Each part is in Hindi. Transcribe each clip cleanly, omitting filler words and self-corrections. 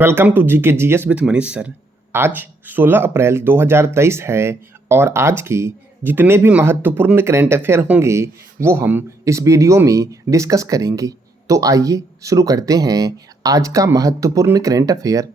Welcome to GK GS with Manish sir. आज 16 अप्रैल 2023 है और आज की जितने भी महत्वपूर्ण करंट अफेयर होंगे वो हम इस वीडियो में डिस्कस करेंगे। तो आइए शुरू करते हैं आज का महत्वपूर्ण करंट अफेयर।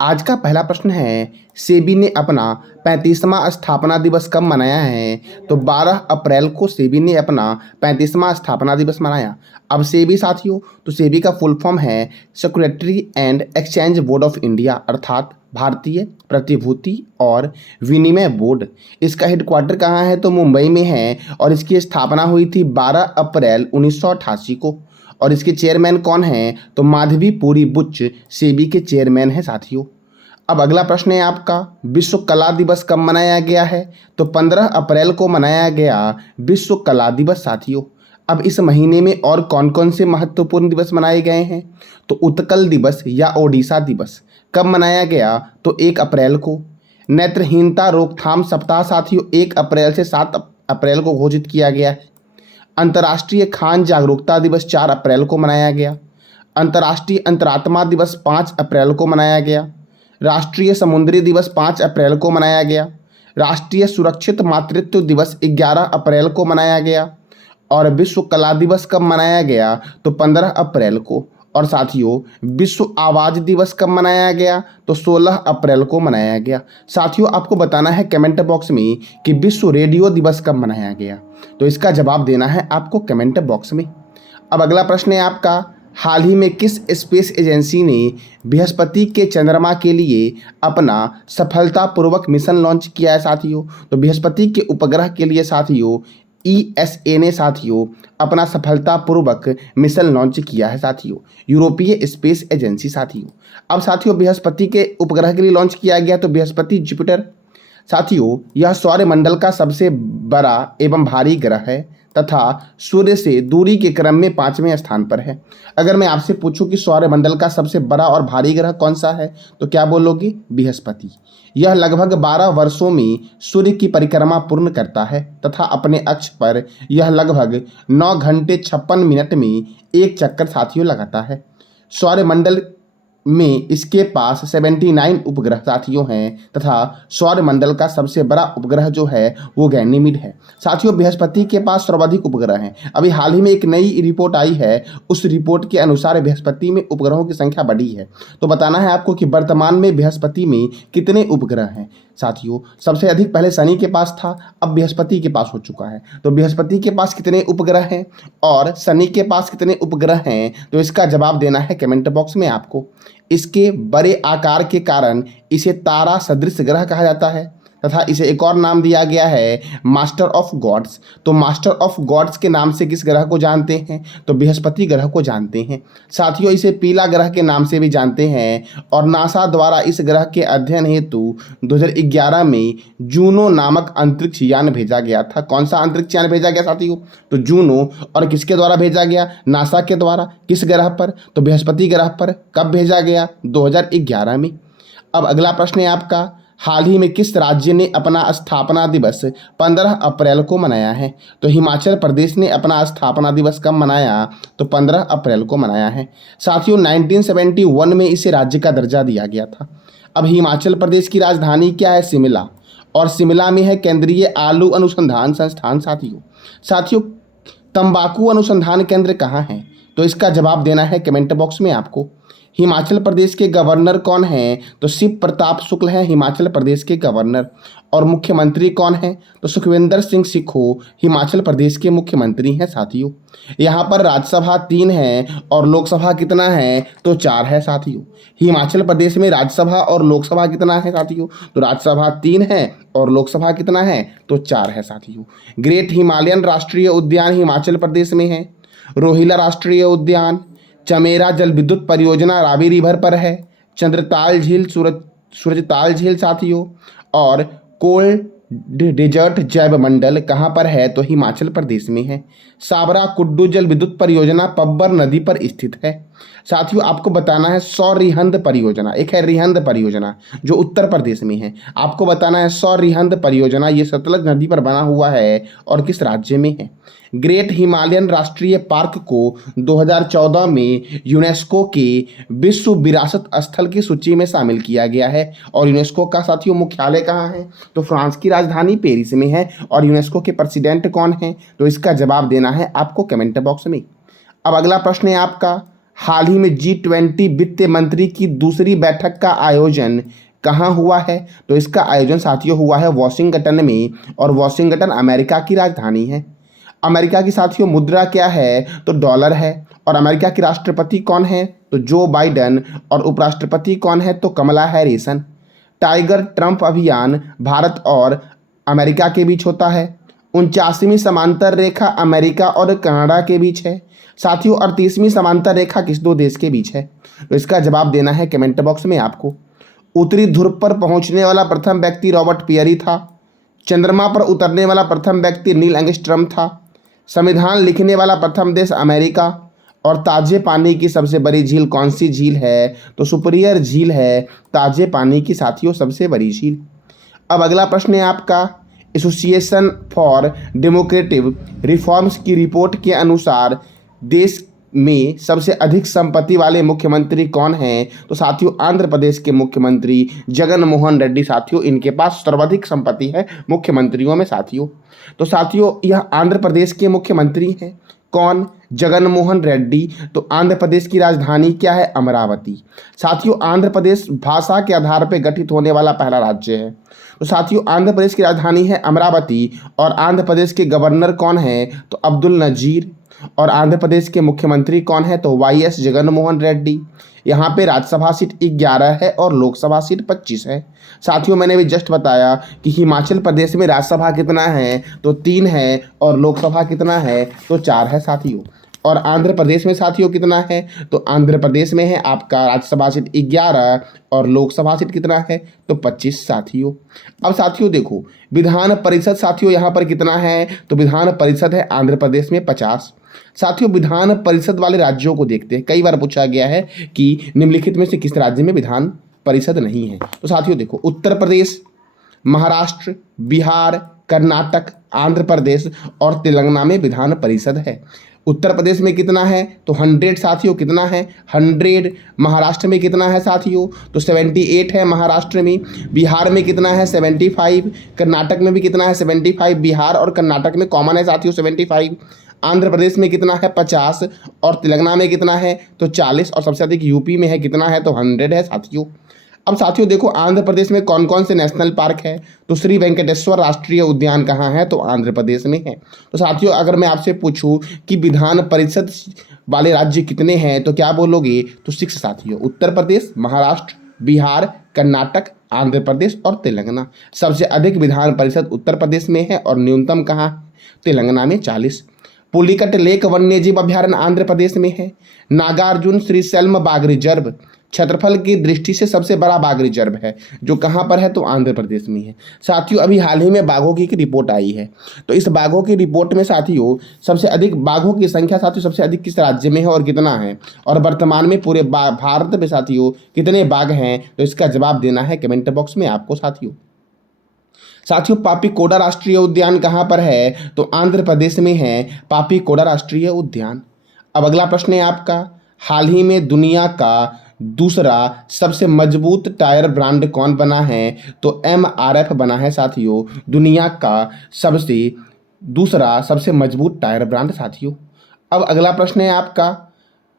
आज का पहला प्रश्न है, सेबी ने अपना 35वां स्थापना दिवस कब मनाया है? तो 12 अप्रैल को सेबी ने अपना 35वां स्थापना दिवस मनाया। अब सेबी साथियों, तो सेबी का फुल फॉर्म है security and exchange board of India, अर्थात भारतीय प्रतिभूति और विनिमय बोर्ड। इसका हेडक्वार्टर कहाँ है? तो मुंबई में है और इसकी स्थापना हुई थी 12 अप्रैल 1988 को। और इसके चेयरमैन कौन हैं? तो माधवी पुरी बुच सेबी के चेयरमैन हैं साथियों। अब अगला प्रश्न है आपका, विश्व कला दिवस कब मनाया गया है? तो 15 अप्रैल को मनाया गया विश्व कला दिवस साथियों। अब इस महीने में और कौन कौन से महत्वपूर्ण दिवस मनाए गए हैं? तो उत्कल दिवस या ओडिशा दिवस कब मनाया गया? तो 1 अप्रैल को। नेत्रहीनता रोकथाम सप्ताह साथियों 1 अप्रैल से 7 अप्रैल को घोषित किया गया है। अंतर्राष्ट्रीय खान जागरूकता दिवस 4 अप्रैल को मनाया गया। अंतर्राष्ट्रीय अंतरात्मा दिवस 5 अप्रैल को मनाया गया। राष्ट्रीय समुद्री दिवस 5 अप्रैल को मनाया गया। राष्ट्रीय सुरक्षित मातृत्व दिवस 11 अप्रैल को मनाया गया। और विश्व कला दिवस कब मनाया गया? तो 15 अप्रैल को। और साथियों, विश्व आवाज़ दिवस कब मनाया गया? तो 16 अप्रैल को मनाया गया। साथियों, आपको बताना है कमेंट बॉक्स में कि विश्व रेडियो दिवस कब मनाया गया। तो इसका जवाब देना है आपको कमेंट बॉक्स में। अब अगला प्रश्न है आपका, हाल ही में किस स्पेस एजेंसी ने बृहस्पति के चंद्रमा के लिए अपना सफलतापूर्वक मिशन लॉन्च किया है साथियों? तो बृहस्पति के उपग्रह के लिए साथियों ईएसए ने साथियों अपना सफलतापूर्वक मिशन लॉन्च किया है साथियों, यूरोपीय स्पेस एजेंसी साथियों। अब साथियों, बृहस्पति के उपग्रह के लिए लॉन्च किया गया तो बृहस्पति जुपिटर साथियों यह सौरमंडल का सबसे बड़ा एवं भारी ग्रह है तथा सूर्य से दूरी के क्रम में 5वें स्थान पर है। अगर मैं आपसे पूछूं कि सौरमंडल का सबसे बड़ा और भारी ग्रह कौन सा है तो क्या बोलोगे? बृहस्पति। यह लगभग 12 वर्षों में सूर्य की परिक्रमा पूर्ण करता है तथा अपने अक्ष पर यह लगभग 9 घंटे 56 मिनट में एक चक्कर साथियों लगाता है। सौरमंडल में इसके पास 79 उपग्रह साथियों हैं तथा सौरमंडल का सबसे बड़ा उपग्रह जो है वो गैनीमीड है। साथियों, बृहस्पति के पास सर्वाधिक उपग्रह हैं। अभी हाल ही में एक नई रिपोर्ट आई है, उस रिपोर्ट के अनुसार बृहस्पति में उपग्रहों की संख्या बढ़ी है। तो बताना है आपको कि वर्तमान में बृहस्पति में कितने उपग्रह हैं साथियों। सबसे अधिक पहले शनि के पास था, अब बृहस्पति के पास हो चुका है। तो बृहस्पति के पास कितने उपग्रह हैं और शनि के पास कितने उपग्रह हैं? तो इसका जवाब देना है कमेंट बॉक्स में आपको। इसके बड़े आकार के कारण इसे तारा सदृश ग्रह कहा जाता है तथा इसे एक और नाम दिया गया है मास्टर ऑफ गॉड्स। तो मास्टर ऑफ गॉड्स के नाम से किस ग्रह को जानते हैं? तो बृहस्पति ग्रह को जानते हैं साथियों। इसे पीला ग्रह के नाम से भी जानते हैं और नासा द्वारा इस ग्रह के अध्ययन हेतु 2011 में जूनो नामक अंतरिक्ष यान भेजा गया था। कौन सा अंतरिक्ष यान भेजा गया साथियों? तो जूनो। और किसके द्वारा भेजा गया? नासा के द्वारा। किस ग्रह पर? तो बृहस्पति ग्रह पर। कब भेजा गया? 2011 में। अब अगला प्रश्न है आपका, हाल ही में किस राज्य ने अपना स्थापना दिवस 15 अप्रैल को मनाया है? तो हिमाचल प्रदेश ने अपना स्थापना दिवस कब मनाया? तो 15 अप्रैल को मनाया है साथियों। 1971 में इसे राज्य का दर्जा दिया गया था। अब हिमाचल प्रदेश की राजधानी क्या है? शिमला। और शिमला में है केंद्रीय आलू अनुसंधान संस्थान साथियों। तंबाकू अनुसंधान केंद्र कहाँ है? तो इसका जवाब देना है कमेंट बॉक्स में आपको। हिमाचल प्रदेश के गवर्नर कौन हैं? तो शिव प्रताप शुक्ल हैं हिमाचल प्रदेश के गवर्नर। और मुख्यमंत्री कौन हैं? तो सुखविंदर सिंह सुक्खू हिमाचल प्रदेश के मुख्यमंत्री हैं साथियों। यहाँ पर राज्यसभा 3 है और लोकसभा कितना है? तो 4 है साथियों। हिमाचल प्रदेश में राज्यसभा और लोकसभा कितना है साथियों? तो राज्यसभा 3 है और लोकसभा कितना है? तो 4 है साथियों। ग्रेट हिमालयन राष्ट्रीय उद्यान हिमाचल प्रदेश में है। रोहिला राष्ट्रीय उद्यान, चमेरा जल विद्युत परियोजना रावी रिवर पर है। चंद्रताल झील सूरजताल झील साथियों। और कोल डेजर्ट जैव मंडल कहाँ पर है? तो हिमाचल प्रदेश में है। साबरा कुड्डू जल विद्युत परियोजना पब्बर नदी पर स्थित है। साथियों आपको बताना है सौरिहंद परियोजना, एक है रिहंद परियोजना जो उत्तर प्रदेश में है। आपको बताना है सौरिहंद परियोजना ये सतलज नदी पर बना हुआ है और किस राज्य में है। ग्रेट हिमालयन राष्ट्रीय पार्क को 2014 में यूनेस्को के विश्व विरासत स्थल की सूची में शामिल किया गया है। और यूनेस्को का साथियों मुख्यालय कहाँ है? तो फ्रांस की राजधानी पेरिस में है। और यूनेस्को के प्रेसिडेंट कौन है? तो इसका जवाब देना है आपको कमेंट बॉक्स में। अब अगला प्रश्न है आपका, हाल ही में G20 वित्त मंत्री की दूसरी बैठक का आयोजन कहाँ हुआ है? तो इसका आयोजन साथियों हुआ है वॉशिंगटन में। और वॉशिंगटन अमेरिका की राजधानी है। अमेरिका की साथियों मुद्रा क्या है? तो डॉलर है। और अमेरिका के राष्ट्रपति कौन है? तो जो बाइडन। और उपराष्ट्रपति कौन है? तो कमला हैरिस। टाइगर ट्रंप अभियान भारत और अमेरिका के बीच होता है। 49वीं समांतर रेखा अमेरिका और कनाडा के बीच है। साथियों 38वीं समांतर रेखा किस दो देश के बीच है? तो इसका जवाब देना है कमेंट बॉक्स में आपको। उत्तरी ध्रुव पर पहुंचने वाला प्रथम व्यक्ति रॉबर्ट पियरी था। चंद्रमा पर उतरने वाला प्रथम व्यक्ति नील एंगस्ट्रॉम था। संविधान लिखने वाला प्रथम देश अमेरिका। और ताजे पानी की सबसे बड़ी झील कौन सी झील है? तो सुपीरियर झील है ताजे पानी की साथियों सबसे बड़ी झील। अब अगला प्रश्न है आपका, एसोसिएशन फॉर डेमोक्रेटिक रिफॉर्म्स की रिपोर्ट के अनुसार देश में सबसे अधिक संपत्ति वाले मुख्यमंत्री कौन हैं? तो साथियों आंध्र प्रदेश के मुख्यमंत्री जगन मोहन रेड्डी साथियों, इनके पास सर्वाधिक संपत्ति है मुख्यमंत्रियों में साथियों। तो साथियों यह आंध्र प्रदेश के मुख्यमंत्री हैं। कौन? जगन मोहन रेड्डी। तो आंध्र प्रदेश की राजधानी क्या है? अमरावती। साथियों आंध्र प्रदेश भाषा के आधार पर गठित होने वाला पहला राज्य है। तो साथियों आंध्र प्रदेश की राजधानी है अमरावती। और आंध्र प्रदेश के गवर्नर कौन है? तो अब्दुल नजीर। और आंध्र प्रदेश के मुख्यमंत्री कौन है? तो वाईएस जगन मोहन रेड्डी। यहाँ पे राज्यसभा सीट 11 है और लोकसभा सीट 25 है। साथियों मैंने भी जस्ट बताया कि हिमाचल प्रदेश में राज्यसभा कितना है? तो 3 है। और लोकसभा कितना है? तो 4 है साथियों। और आंध्र प्रदेश में साथियों कितना है? तो आंध्र प्रदेश में है आपका राज्यसभा सीट 11 और लोकसभा सीट कितना है? तो 25 साथियों। अब साथियों देखो विधान परिषद साथियों यहाँ पर कितना है? तो विधान परिषद है आंध्र प्रदेश में 50। साथियों विधान परिषद वाले राज्यों को देखते हैं। कई बार पूछा गया है कि निम्नलिखित में से किस राज्य में विधान परिषद नहीं है? तो साथियों देखो उत्तर प्रदेश, महाराष्ट्र, बिहार, कर्नाटक, आंध्र प्रदेश और तेलंगाना में विधान परिषद है। उत्तर प्रदेश में कितना है? तो 100 साथियों। कितना है? 100। महाराष्ट्र में कितना है साथियों? तो 78 है महाराष्ट्र में। बिहार में कितना है? 75। कर्नाटक में भी कितना है? 75। बिहार और कर्नाटक में कॉमन है साथियों 75। आंध्र प्रदेश में कितना है? 50। और तेलंगाना में कितना है? तो 40। और सबसे अधिक यूपी में है कितना है? तो 100 है साथियों। अब साथियों देखो आंध्र प्रदेश में कौन कौन से नेशनल पार्क है? तो श्री वेंकटेश्वर राष्ट्रीय उद्यान कहाँ है? तो आंध्र प्रदेश में है। तो साथियों अगर मैं आपसे पूछूं कि विधान परिषद वाले राज्य कितने हैं तो क्या बोलोगे? तो 6 साथियों। उत्तर प्रदेश, महाराष्ट्र, बिहार, कर्नाटक, आंध्र प्रदेश और तेलंगाना। सबसे अधिक विधान परिषद उत्तर प्रदेश में है और न्यूनतम कहाँ? तेलंगाना में 40। पुलिकट लेक वन्यजीव अभ्यारण्य आंध्र प्रदेश में है। नागार्जुन श्रीशैलम बाघ रिजर्व क्षेत्रफल की दृष्टि से सबसे बड़ा बाघ रिजर्व है जो कहाँ पर है? तो आंध्र प्रदेश में है। साथियों अभी हाल ही में बाघों की एक रिपोर्ट आई है। तो इस बाघों की रिपोर्ट में साथियों सबसे अधिक बाघों की संख्या साथियों सबसे अधिक किस राज्य में है और कितना है? और वर्तमान में पूरे भारत में साथियों कितने बाघ हैं? तो इसका जवाब देना है कमेंट बॉक्स में आपको साथियों। साथियों पापीकोडा राष्ट्रीय उद्यान कहाँ पर है? तो आंध्र प्रदेश में है पापीकोडा राष्ट्रीय उद्यान। अब अगला प्रश्न है आपका, हाल ही में दुनिया का दूसरा सबसे मजबूत टायर ब्रांड कौन बना है? तो MRF बना है साथियों दुनिया का दूसरा सबसे मजबूत टायर ब्रांड साथियों। अब अगला प्रश्न है आपका,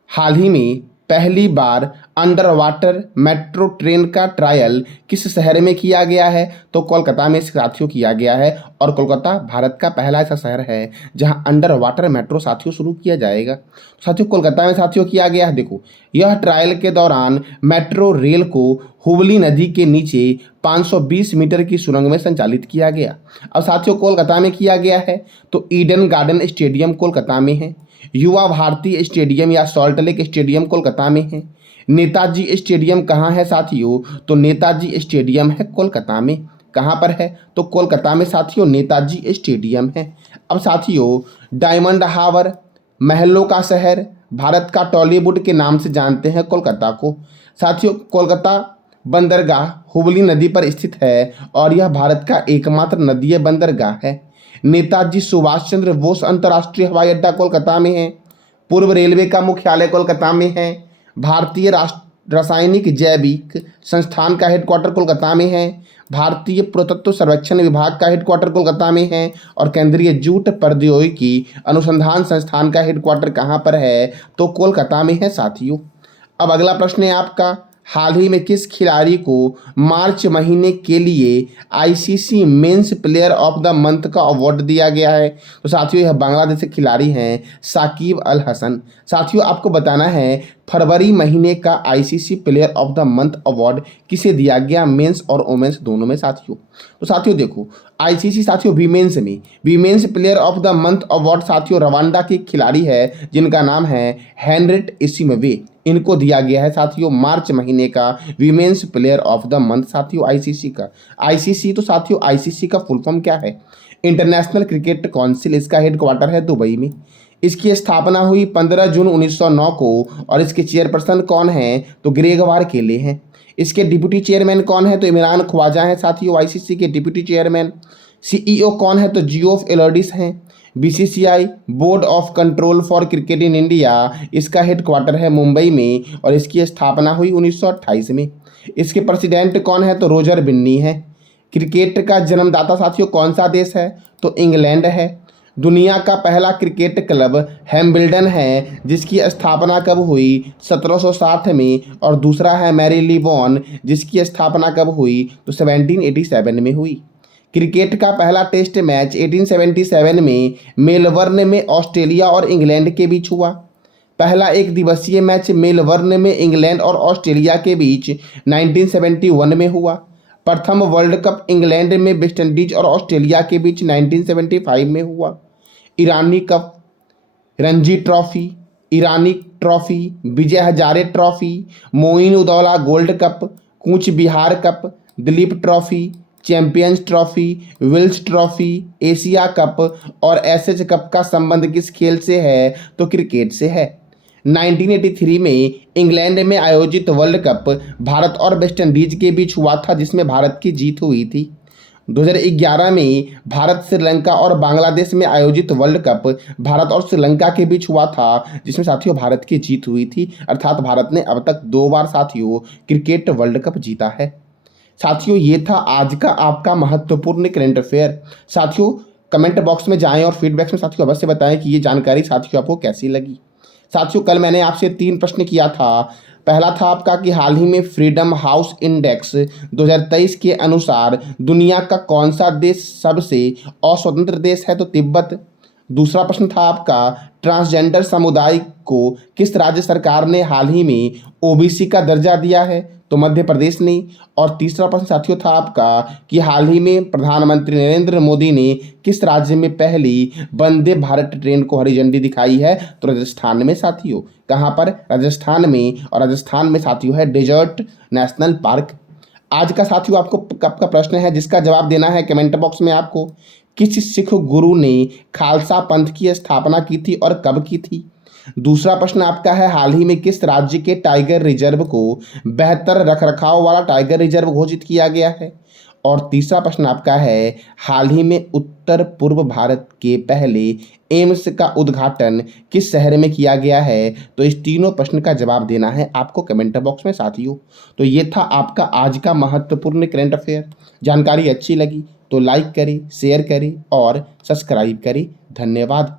हाल ही में पहली बार अंडर वाटर मेट्रो ट्रेन का ट्रायल किस शहर में किया गया है? तो कोलकाता में साथियों किया गया है। और कोलकाता भारत का पहला ऐसा शहर है जहां अंडर वाटर मेट्रो साथियों शुरू किया जाएगा। साथियों कोलकाता में साथियों किया गया है। देखो यह ट्रायल के दौरान मेट्रो रेल को हुबली नदी के नीचे 520 मीटर की सुरंग में संचालित किया गया। अब साथियों कोलकाता में किया गया है तो ईडन गार्डन स्टेडियम कोलकाता में है। युवा भारती स्टेडियम या सॉल्ट लेक स्टेडियम कोलकाता में है। नेताजी स्टेडियम कहाँ है साथियों? तो नेताजी स्टेडियम है कोलकाता में। कहाँ पर है? तो कोलकाता में साथियों नेताजी स्टेडियम है। अब साथियों डायमंड हार्बर महलों का शहर, भारत का टॉलीवुड के नाम से जानते हैं कोलकाता को। साथियों, कोलकाता बंदरगाह हुबली नदी पर स्थित है और यह भारत का एकमात्र नदीय बंदरगाह है। नेताजी सुभाष चंद्र बोस अंतर्राष्ट्रीय हवाई अड्डा कोलकाता में है। पूर्व रेलवे का मुख्यालय कोलकाता में है। भारतीय रासायनिक जैविक संस्थान का हेडक्वार्टर कोलकाता में है। भारतीय पुरातत्व सर्वेक्षण विभाग का हेडक्वार्टर कोलकाता में है। और केंद्रीय जूट प्रौद्योगिकी अनुसंधान संस्थान का हेडक्वार्टर कहाँ पर है? तो कोलकाता में है साथियों। अब अगला प्रश्न है आपका, हाल ही में किस खिलाड़ी को मार्च महीने के लिए ICC men's player of the month का अवार्ड दिया गया है? तो साथियों, यह बांग्लादेश के खिलाड़ी हैं साकिब अल हसन। साथियों, आपको बताना है फरवरी महीने का ICC player of the month award किसे दिया गया, मेंस और वोमेंस दोनों में साथियों। तो साथियों देखो, आईसीसी साथियों women's player of the month award साथियों रवांडा के खिलाड़ी है जिनका नाम है हेनरिट इसिमवे, इनको दिया गया है साथियों मार्च महीने का women's player of the month साथियों आईसीसी का। आईसीसी तो साथियों आईसीसी का फुल फॉर्म क्या है? International cricket council. इसका हेडक्वार्टर है दुबई में। इसकी स्थापना हुई 15 जून 1909 को और इसके चेयरपर्सन कौन हैं? तो ग्रेगवार केले हैं। इसके डिप्टी चेयरमैन कौन है? तो इमरान ख्वाजा हैं साथियों आईसीसी के डिप्टी चेयरमैन। सीईओ कौन है? तो जियोफ एलोडिस हैं। BCCI board of control for cricket in India, इसका हेडक्वार्टर है मुंबई में और इसकी स्थापना हुई 1928 में। इसके प्रेसिडेंट कौन है? तो रोजर बिन्नी है। क्रिकेट का जन्मदाता साथियों कौन सा देश है? तो इंग्लैंड है। दुनिया का पहला क्रिकेट क्लब हैम्बल्डन है जिसकी स्थापना कब हुई? 1760 में। और दूसरा है मैरीलीबोन जिसकी स्थापना कब हुई? तो 1787 में हुई। क्रिकेट का पहला टेस्ट मैच 1877 में मेलबर्न में ऑस्ट्रेलिया और इंग्लैंड के बीच हुआ। पहला एक दिवसीय मैच मेलबर्न में इंग्लैंड और ऑस्ट्रेलिया के बीच 1971 में हुआ। प्रथम वर्ल्ड कप इंग्लैंड में वेस्ट इंडीज और ऑस्ट्रेलिया के बीच 1975 में हुआ। Irani cup, Ranji trophy, Irani trophy, Vijay Hazare trophy, Moin Uddaula gold cup, Cooch Behar cup, Duleep trophy, champions trophy, Wills trophy, Asia cup और एसएच कप का संबंध किस खेल से है? तो क्रिकेट से है। 1983 में इंग्लैंड में आयोजित वर्ल्ड कप भारत और वेस्ट इंडीज के बीच हुआ था जिसमें भारत की जीत हुई थी। 2011 में भारत, श्रीलंका और बांग्लादेश में आयोजित वर्ल्ड कप भारत और श्रीलंका के बीच हुआ था जिसमें साथियों भारत की जीत हुई थी। अर्थात भारत ने अब तक 2 बार साथियों क्रिकेट वर्ल्ड कप जीता है। साथियों, ये था आज का आपका महत्वपूर्ण करंट अफेयर। साथियों, कमेंट बॉक्स में जाएं और फीडबैक में साथियों अवश्य बताएं कि ये जानकारी साथियों आपको कैसी लगी। साथियों, कल मैंने आपसे 3 प्रश्न किया था। पहला था आपका कि हाल ही में फ्रीडम हाउस इंडेक्स 2023 के अनुसार दुनिया का कौन सा देश सबसे अस्वतंत्र देश है? तो तिब्बत। दूसरा प्रश्न था आपका, ट्रांसजेंडर समुदाय को किस राज्य सरकार ने हाल ही में ओबीसी का दर्जा दिया है? तो मध्य प्रदेश ने। और तीसरा प्रश्न साथियों था आपका कि हाल ही में प्रधानमंत्री नरेंद्र मोदी ने किस राज्य में पहली वंदे भारत ट्रेन को हरी झंडी दिखाई है? तो राजस्थान में साथियों। कहाँ पर? राजस्थान में। और राजस्थान में साथियों है डेजर्ट नेशनल पार्क। आज का साथियों आपको कब का प्रश्न है जिसका जवाब देना है कमेंट बॉक्स में आपको। किस सिख गुरु ने खालसा पंथ की स्थापना की थी और कब की थी? दूसरा प्रश्न आपका है हाल ही में किस राज्य के टाइगर रिजर्व को बेहतर रखरखाव वाला टाइगर रिजर्व घोषित किया गया है? और तीसरा प्रश्न आपका है हाल ही में उत्तर पूर्व भारत के पहले एम्स का उद्घाटन किस शहर में किया गया है? तो इस तीनों प्रश्न का जवाब देना है आपको कमेंट बॉक्स में साथियों। तो ये था आपका आज का महत्वपूर्ण करंट अफेयर। जानकारी अच्छी लगी तो लाइक करें, शेयर करें और सब्सक्राइब करें। धन्यवाद।